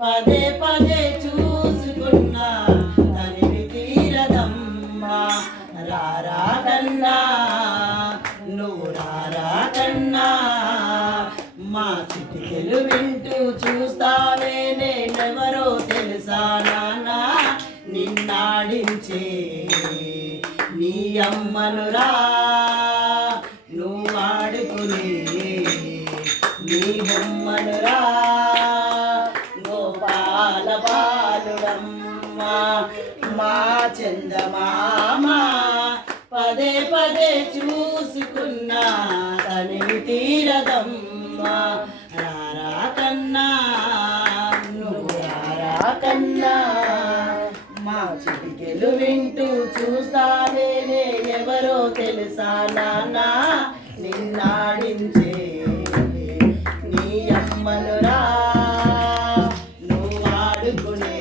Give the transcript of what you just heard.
పదే పదే చూసుకున్నా తనివి తీరదమ్మా. రారా కన్నా నువ్వు రారా కన్నా, మా చిటికెలు వింటూ చూస్తావే నేనెవరో తెలుసా నాన్న. నిన్నాడించే నీ అమ్మనురా నువ్వు ఆడుకునే నీ బొమ్మనురా. గోపాల బాలుడమ్మా మా చందమామ, పదే పదే చూసుకున్నా తనివి తీరదమ్మా. రారా కన్నా నువ్వు రారా కన్నా, మా చిటికెలు వింటూ చూస్తానే ఎవరో తెలుసా నాన్న. నిన్నాడించే నీ అమ్మనురా నువ్వు ఆడుకునే